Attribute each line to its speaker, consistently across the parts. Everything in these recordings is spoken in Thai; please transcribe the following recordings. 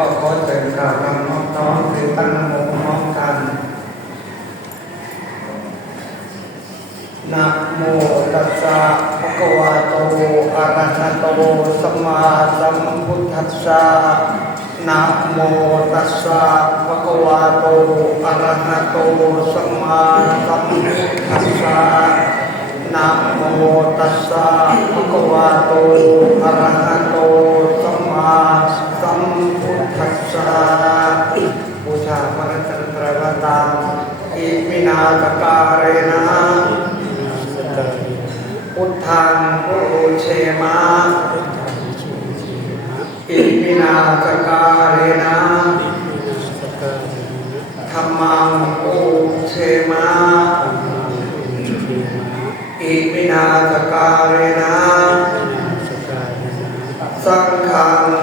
Speaker 1: ก็ขอเชิญกล่าวนำน้อมน้อมคือตั้งนโมพร้อมกันนะโมตัสสะภะคะวะโตอะระหะโตสัมมาสัมพุทธัสสะนะโมตัสสะภะคะวะโตอะระหะโตสัมมาสัมพุทธัสสะนะโมตัสสะภะคะวะโตอะระหะโตสัมมาสัม อิมินาตการ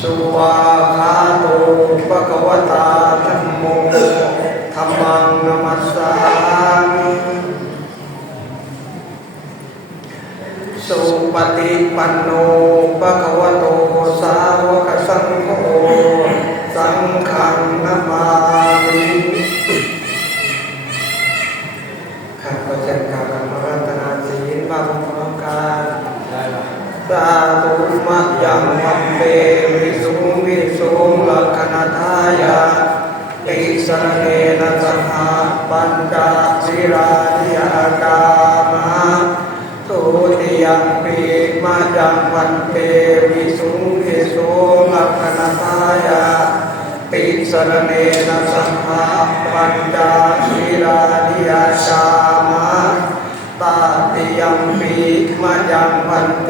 Speaker 1: สุวาคาโตปะกวตาธัมโมธรรมังนัมัสสามิสุปฏิปันโนปะกวโตสาวกสังโฆสังฆังนามามิข้าพเจ้าข้าพเจ้ารัตนาศีลมาพร้อมๆกัน สาธุ มะยังพัมเปวิสุงวิสุงลักขณทายาติสรเนนะสหาปัญจศิรานิยากามะทุติยัมปีมะยังพันเปวิสุงวิสุงลักขณทายาติสรเนนะสหาปัญจศิรานิยากามะตา ติยัมปีมายังพัน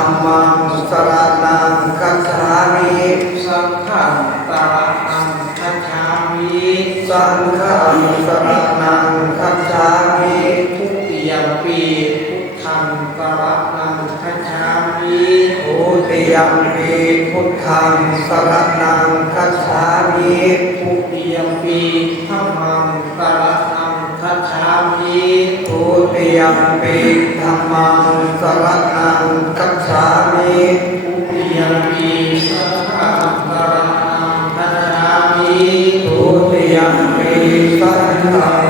Speaker 2: ธัมมังสรณังคัจฉามิ
Speaker 1: สัง
Speaker 2: ฆังสรณังคัจฉามิ
Speaker 1: สังฆังสรณังคัจฉามิ
Speaker 2: ทุติยมปีพุทธังสรณังคัจฉามิ
Speaker 1: ทุติยมปีพุทธังสรณังคัจฉามิ
Speaker 2: ทุติยมปีธัมมังสรณังคัจฉามิ
Speaker 1: ทุติยมปีธัมมังสรณัง คัจฉามิ
Speaker 2: ทุติยมปีสังฆังสรณังคัจฉามิ
Speaker 1: ทุติยัมปีสังฆัง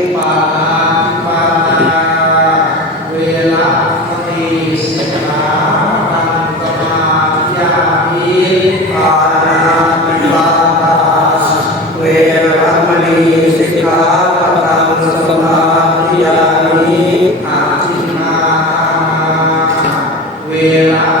Speaker 2: 未来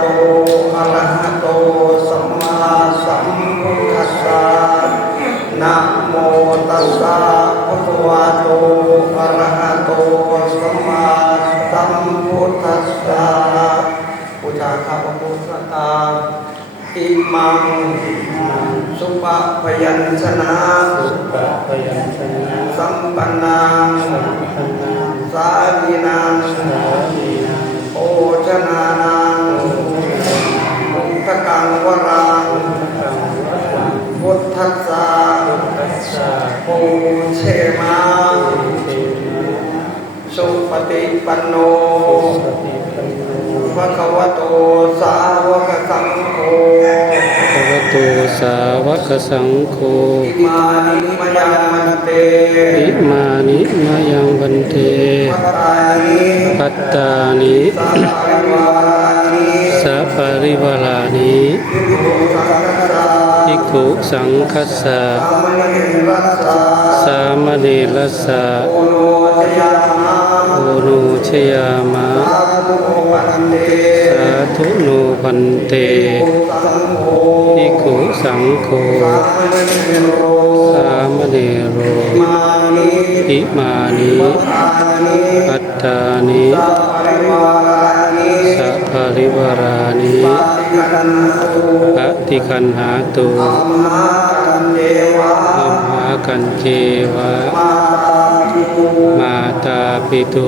Speaker 2: สะ
Speaker 1: พุทวาโตอะระหะโตสัมมาสัมพุทธัสสะพุทธาคัพพุทธตาอิมังสุปะพยัญชนะสุ
Speaker 3: ปะพยัญชนะ
Speaker 1: สัมปันนังสาลีนัง
Speaker 3: ตุ
Speaker 1: สาวกสังโฆอิมานิมยังวันเต
Speaker 3: อิมานิมยังวันเต
Speaker 1: ปัตตานิสัพริ
Speaker 3: วารานิ
Speaker 1: อิกุสัง
Speaker 3: คัสสะ
Speaker 1: สามเณรสะโอโนชยามา สาธุโน
Speaker 3: พันเตภิกขุสังโฆ
Speaker 1: สามเณโร
Speaker 3: อิมานิปัตตานิ
Speaker 1: สัพ
Speaker 3: พริวารานิ
Speaker 1: ปฏิคัน
Speaker 3: หาตุ
Speaker 1: อัมมากันเจ
Speaker 3: วะ
Speaker 1: มาตาปิตุ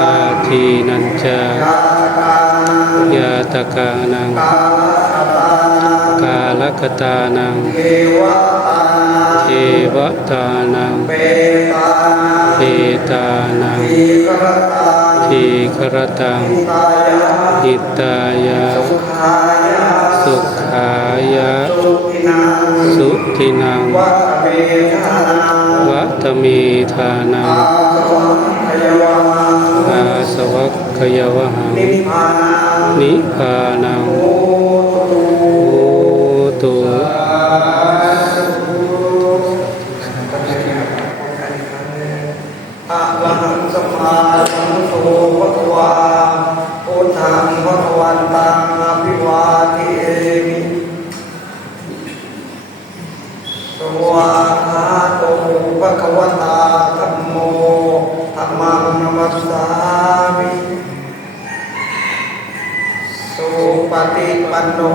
Speaker 3: ตา
Speaker 1: ทีนันจา
Speaker 3: ยาตกานัง
Speaker 1: กาล
Speaker 3: กตานัง
Speaker 1: เทวตานัง
Speaker 3: เป
Speaker 1: ตานัง ที
Speaker 3: คระ
Speaker 1: ตัง
Speaker 3: หิตายะ
Speaker 1: สุขายะ
Speaker 3: สุทินัง
Speaker 1: วัตมีธานังอาสวัค
Speaker 3: คยวะหัง
Speaker 1: นิพานังโอตุ భగవంత తమ్మో తమ్మం నమస్సామి సుపతి పన్నో